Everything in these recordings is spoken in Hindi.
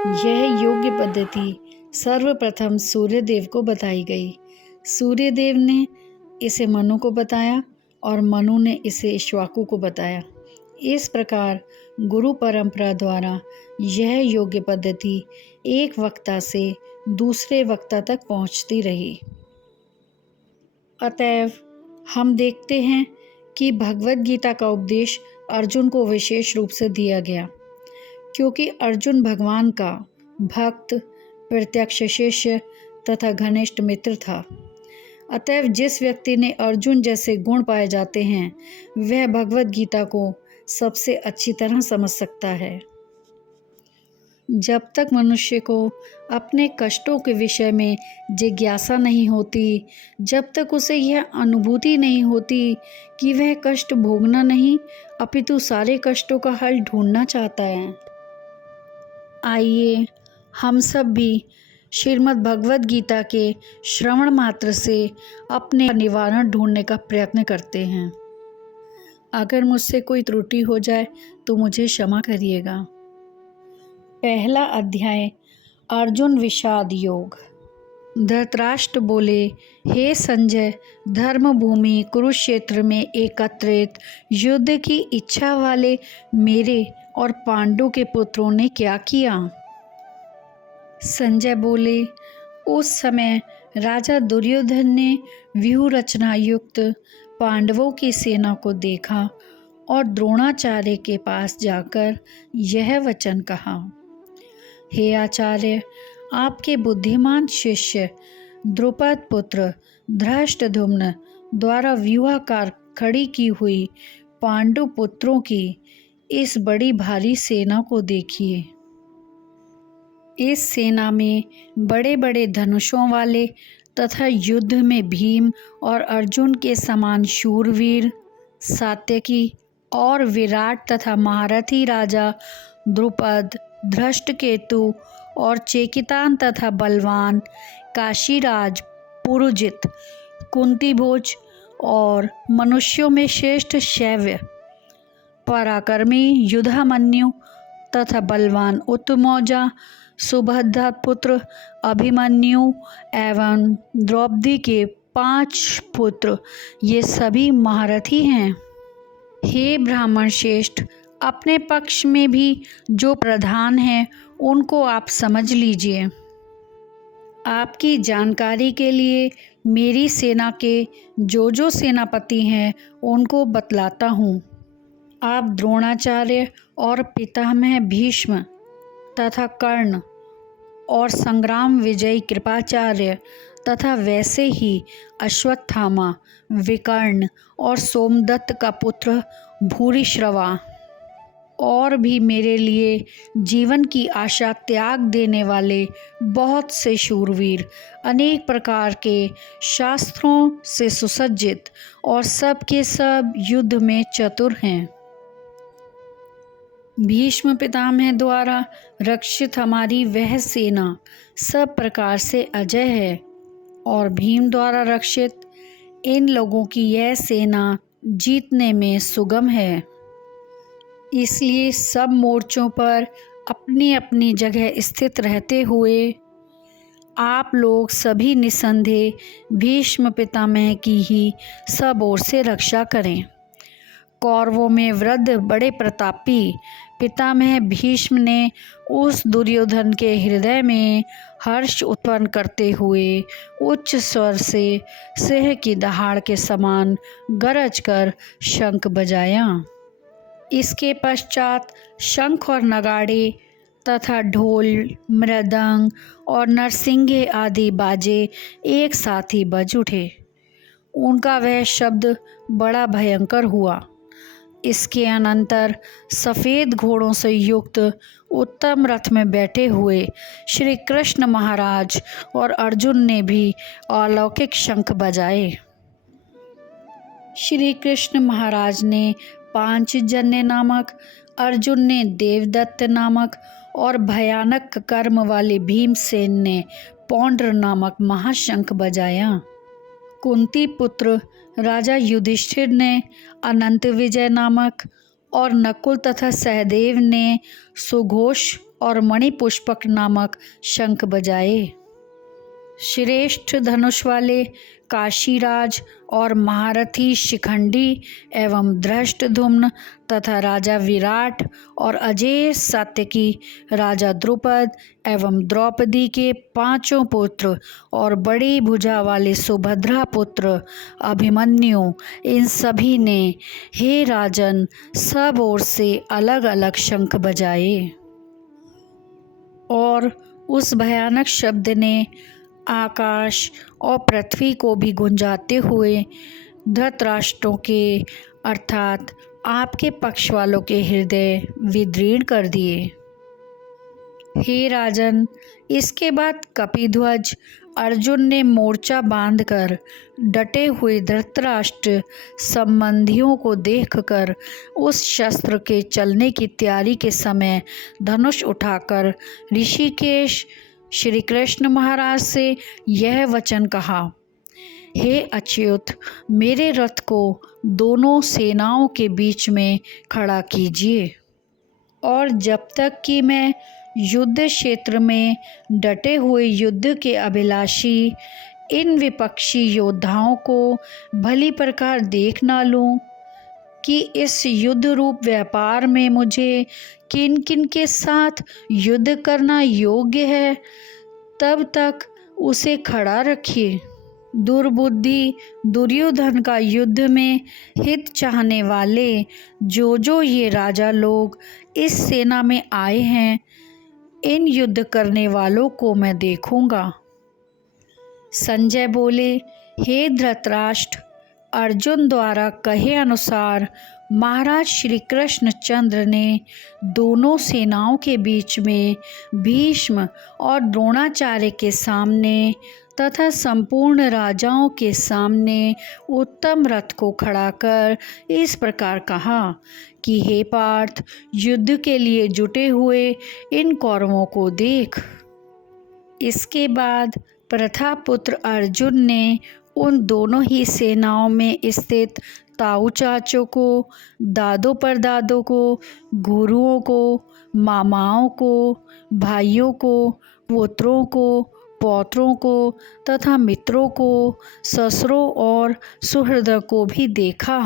यह योग्य पद्धति सर्वप्रथम सूर्यदेव को बताई गई। सूर्यदेव ने इसे मनु को बताया और मनु ने इसे इक्ष्वाकु को बताया। इस प्रकार गुरु परंपरा द्वारा यह योग्य पद्धति एक वक्ता से दूसरे वक्ता तक पहुंचती रही। अतएव हम देखते हैं कि भगवद गीता का उपदेश अर्जुन को विशेष रूप से दिया गया, क्योंकि अर्जुन भगवान का भक्त, प्रत्यक्ष शिष्य तथा घनिष्ठ मित्र था। अतएव जिस व्यक्ति ने अर्जुन जैसे गुण पाए जाते हैं, वह भगवद गीता को सबसे अच्छी तरह समझ सकता है। जब तक मनुष्य को अपने कष्टों के विषय में जिज्ञासा नहीं होती, जब तक उसे यह अनुभूति नहीं होती कि वह कष्ट भोगना नहीं अपितु सारे कष्टों का हल ढूंढना चाहता है, आइए हम सब भी श्रीमद् भगवद गीता के श्रवण मात्र से अपने निवारण ढूंढने का प्रयत्न करते हैं। अगर मुझसे कोई त्रुटि हो जाए तो मुझे क्षमा करिएगा। पहला अध्याय, अर्जुन विषाद योग। धृतराष्ट्र बोले, हे संजय, धर्म भूमि कुरुक्षेत्र में एकत्रित युद्ध की इच्छा वाले मेरे और पांडु के पुत्रों ने क्या किया? संजय बोले, उस समय राजा दुर्योधन ने व्यूह रचना युक्त पांडवों की सेना को देखा और द्रोणाचार्य के पास जाकर यह वचन कहा, हे आचार्य, आपके बुद्धिमान शिष्य द्रुपद पुत्र धृष्टद्युम्न द्वारा व्यूहाकार खड़ी की हुई पांडु पुत्रों की इस बड़ी भारी सेना को देखिए। इस सेना में बड़े बड़े धनुषों वाले तथा युद्ध में भीम और अर्जुन के समान शूरवीर, सात्यकी और विराट तथा महारथी राजा द्रुपद, धृष्टकेतु और चेकितान तथा बलवान काशीराज, पुरुजित, कुंतीभोज और मनुष्यों में श्रेष्ठ शैव्य, पराक्रमी युधामन्यु तथा बलवान उत्तमौजा, सुभद्रा पुत्र अभिमन्यु एवं द्रौपदी के 5 पुत्र, ये सभी महारथी हैं। हे ब्राह्मण श्रेष्ठ, अपने पक्ष में भी जो प्रधान हैं उनको आप समझ लीजिए। आपकी जानकारी के लिए मेरी सेना के जो सेनापति हैं उनको बतलाता हूँ। आप द्रोणाचार्य और पितामह भीष्म तथा कर्ण और संग्राम विजयी कृपाचार्य तथा वैसे ही अश्वत्थामा, विकर्ण और सोमदत्त का पुत्र भूरिश्रवा और भी मेरे लिए जीवन की आशा त्याग देने वाले बहुत से शूरवीर, अनेक प्रकार के शास्त्रों से सुसज्जित और सब के सब युद्ध में चतुर हैं। भीष्म पितामह द्वारा रक्षित हमारी वह सेना सब प्रकार से अजय है और भीम द्वारा रक्षित इन लोगों की यह सेना जीतने में सुगम है। इसलिए सब मोर्चों पर अपनी अपनी जगह स्थित रहते हुए आप लोग सभी निसंदेह भीष्म पितामह की ही सब ओर से रक्षा करें। कौरवों में वृद्ध बड़े प्रतापी पितामह भीष्म ने उस दुर्योधन के हृदय में हर्ष उत्पन्न करते हुए उच्च स्वर से सिंह की दहाड़ के समान गरज कर शंख बजाया। इसके पश्चात शंख और नगाड़े तथा ढोल, मृदंग और नरसिंगे आदि बाजे एक साथ ही बज उठे। उनका वह शब्द बड़ा भयंकर हुआ। इसके अनंतर सफ़ेद घोड़ों से युक्त उत्तम रथ में बैठे हुए श्री कृष्ण महाराज और अर्जुन ने भी अलौकिक शंख बजाए। श्री कृष्ण महाराज ने पांचजन्य नामक, अर्जुन ने देवदत्त नामक और भयानक कर्म वाले भीमसेन ने पौंड्र नामक महाशंख बजाया। कुंती पुत्र राजा युधिष्ठिर ने अनंत विजय नामक और नकुल तथा सहदेव ने सुघोष और मणिपुष्पक नामक शंख बजाए। श्रेष्ठ धनुष वाले काशीराज और महारथी शिखंडी एवं धृष्टद्युम्न तथा राजा विराट और अजेय सात्यकी, राजा द्रुपद एवं द्रौपदी के 5 पुत्र और बड़ी भुजा वाले सुभद्रा पुत्र अभिमन्यु, इन सभी ने हे राजन सब ओर से अलग अलग शंख बजाए। और उस भयानक शब्द ने आकाश और पृथ्वी को भी गुंजाते हुए धृतराष्ट्रों के अर्थात आपके पक्ष वालों के हृदय विदीर्ण कर दिए। हे राजन, इसके बाद कपिध्वज अर्जुन ने मोर्चा बांधकर डटे हुए धृतराष्ट्र संबंधियों को देखकर उस शस्त्र के चलने की तैयारी के समय धनुष उठाकर ऋषिकेश श्री कृष्ण महाराज से यह वचन कहा, हे अच्युत, मेरे रथ को दोनों सेनाओं के बीच में खड़ा कीजिए और जब तक कि मैं युद्ध क्षेत्र में डटे हुए युद्ध के अभिलाषी इन विपक्षी योद्धाओं को भली प्रकार देख ना लूं कि इस युद्ध रूप व्यापार में मुझे किन किन के साथ युद्ध करना योग्य है, तब तक उसे खड़ा रखिए। दुर्बुद्धि दुर्योधन का युद्ध में हित चाहने वाले जो ये राजा लोग इस सेना में आए हैं, इन युद्ध करने वालों को मैं देखूंगा। संजय बोले, हे धृतराष्ट्र, अर्जुन द्वारा कहे अनुसार महाराज श्री कृष्णचंद्र ने दोनों सेनाओं के बीच में भीष्म और द्रोणाचार्य के सामने तथा संपूर्ण राजाओं के सामने उत्तम रथ को खड़ा कर इस प्रकार कहा कि हे पार्थ, युद्ध के लिए जुटे हुए इन कौरवों को देख। इसके बाद प्रथापुत्र अर्जुन ने उन दोनों ही सेनाओं में स्थित ताऊ चाचों को, दादों परदादों को, गुरुओं को, मामाओं को, भाइयों को, पुत्रों को, पौत्रों को तथा मित्रों को, ससुरों और सुहृदों को भी देखा।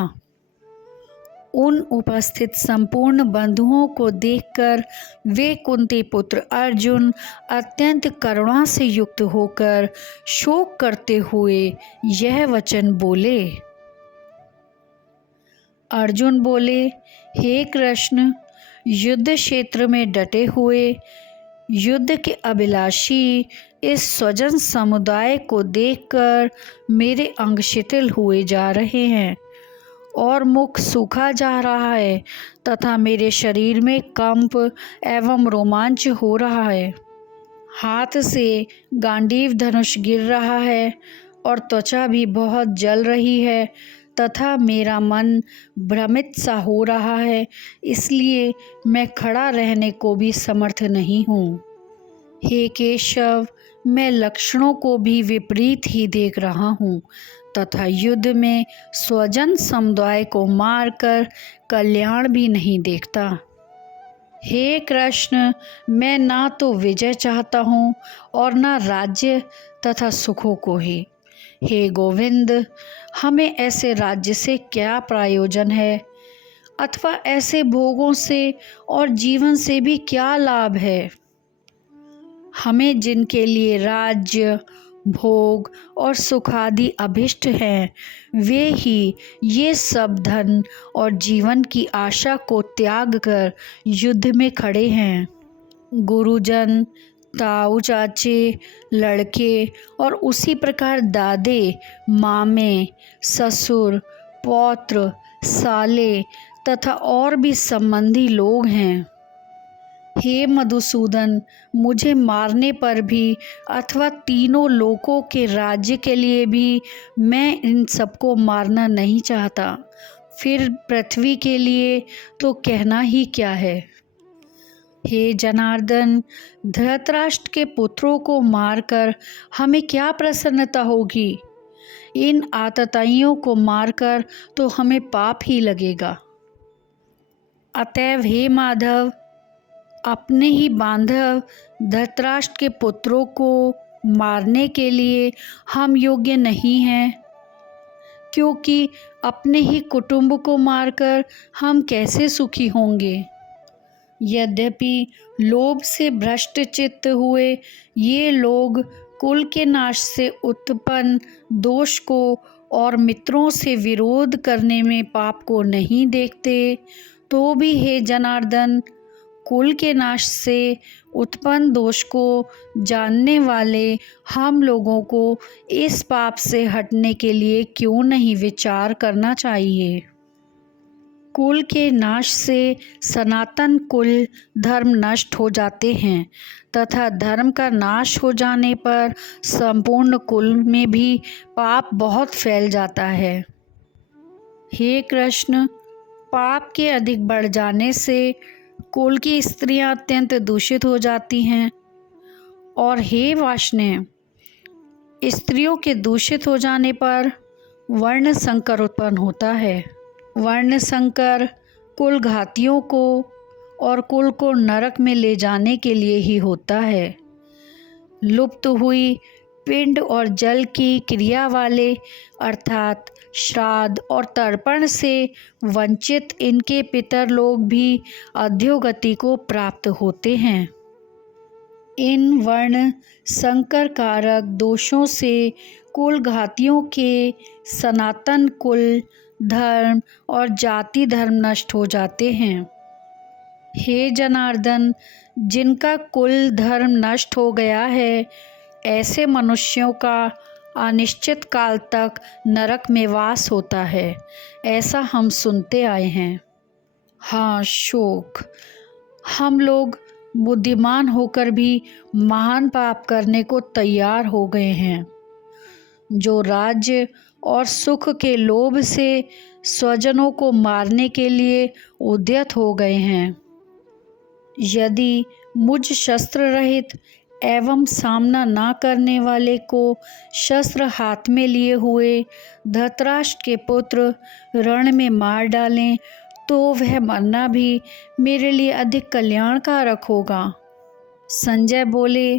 उन उपस्थित संपूर्ण बंधुओं को देखकर वे कुंती पुत्र अर्जुन अत्यंत करुणा से युक्त होकर शोक करते हुए यह वचन बोले। अर्जुन बोले, हे कृष्ण, युद्ध क्षेत्र में डटे हुए युद्ध के अभिलाषी इस स्वजन समुदाय को देखकर मेरे अंग शिथिल हुए जा रहे हैं और मुख सूखा जा रहा है तथा मेरे शरीर में कंप एवं रोमांच हो रहा है। हाथ से गांडीव धनुष गिर रहा है और त्वचा भी बहुत जल रही है तथा मेरा मन भ्रमित सा हो रहा है, इसलिए मैं खड़ा रहने को भी समर्थ नहीं हूँ। हे केशव, मैं लक्षणों को भी विपरीत ही देख रहा हूँ तथा युद्ध में स्वजन समुदाय को मारकर कल्याण भी नहीं देखता। हे कृष्ण, मैं ना तो विजय चाहता हूँ और ना राज्य तथा सुखों को ही। हे गोविंद, हमें ऐसे राज्य से क्या प्रयोजन है अथवा ऐसे भोगों से और जीवन से भी क्या लाभ है। हमें जिनके लिए राज्य, भोग और सुखादि अभिष्ट हैं, वे ही ये सब धन और जीवन की आशा को त्याग कर युद्ध में खड़े हैं। गुरुजन, ताऊ चाचे, लड़के और उसी प्रकार दादे, मामे, ससुर, पौत्र, साले तथा और भी संबंधी लोग हैं। हे मधुसूदन, मुझे मारने पर भी अथवा तीनों लोकों के राज्य के लिए भी मैं इन सबको मारना नहीं चाहता। फिर पृथ्वी के लिए तो कहना ही क्या है। हे जनार्दन, धृतराष्ट्र के पुत्रों को मारकर हमें क्या प्रसन्नता होगी। इन आतताइयों को मारकर तो हमें पाप ही लगेगा। अतएव हे माधव, अपने ही बांधव धृतराष्ट्र के पुत्रों को मारने के लिए हम योग्य नहीं हैं, क्योंकि अपने ही कुटुंब को मारकर हम कैसे सुखी होंगे। यद्यपि लोभ से भ्रष्ट चित्त हुए ये लोग कुल के नाश से उत्पन्न दोष को और मित्रों से विरोध करने में पाप को नहीं देखते, तो भी हे जनार्दन, कुल के नाश से उत्पन्न दोष को जानने वाले हम लोगों को इस पाप से हटने के लिए क्यों नहीं विचार करना चाहिए। कुल के नाश से सनातन कुल धर्म नष्ट हो जाते हैं तथा धर्म का नाश हो जाने पर संपूर्ण कुल में भी पाप बहुत फैल जाता है। हे कृष्ण, पाप के अधिक बढ़ जाने से कुल की स्त्रियां अत्यंत दूषित हो जाती हैं, और हे वाष्णेय, स्त्रियों के दूषित हो जाने पर वर्ण संकर उत्पन्न होता है। वर्ण संकर कुल घातियों को और कुल को नरक में ले जाने के लिए ही होता है। लुप्त हुई पिंड और जल की क्रिया वाले अर्थात श्राद्ध और तर्पण से वंचित इनके पितर लोग भी अधोगति को प्राप्त होते हैं। इन वर्ण संकर कारक दोषों से कुल घातियों के सनातन कुल धर्म और जाति धर्म नष्ट हो जाते हैं। हे जनार्दन, जिनका कुल धर्म नष्ट हो गया है, ऐसे मनुष्यों का अनिश्चित काल तक नरक में वास होता है, ऐसा हम सुनते आए हैं। हाँ शोक, हम लोग बुद्धिमान होकर भी महान पाप करने को तैयार हो गए हैं, जो राज्य और सुख के लोभ से स्वजनों को मारने के लिए उद्यत हो गए हैं। यदि मुझ शस्त्र रहित एवं सामना ना करने वाले को शस्त्र हाथ में लिए हुए धृतराष्ट्र के पुत्र रण में मार डालें, तो वह मरना भी मेरे लिए अधिक कल्याणकारक होगा। संजय बोले,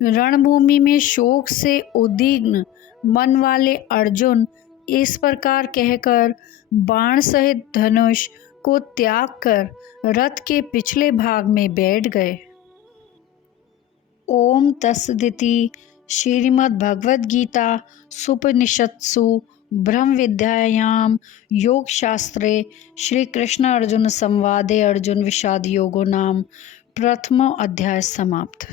रणभूमि में शोक से उद्विग्न मन वाले अर्जुन इस प्रकार कहकर बाण सहित धनुष को त्याग कर रथ के पिछले भाग में बैठ गए। ओम तत्सदिति। श्रीमद् भगवद गीता सुपनिषत्सु ब्रह्म विद्यायां योग शास्त्रे श्री कृष्ण अर्जुन संवादे अर्जुन विषाद योगो नाम प्रथमो अध्याय समाप्त।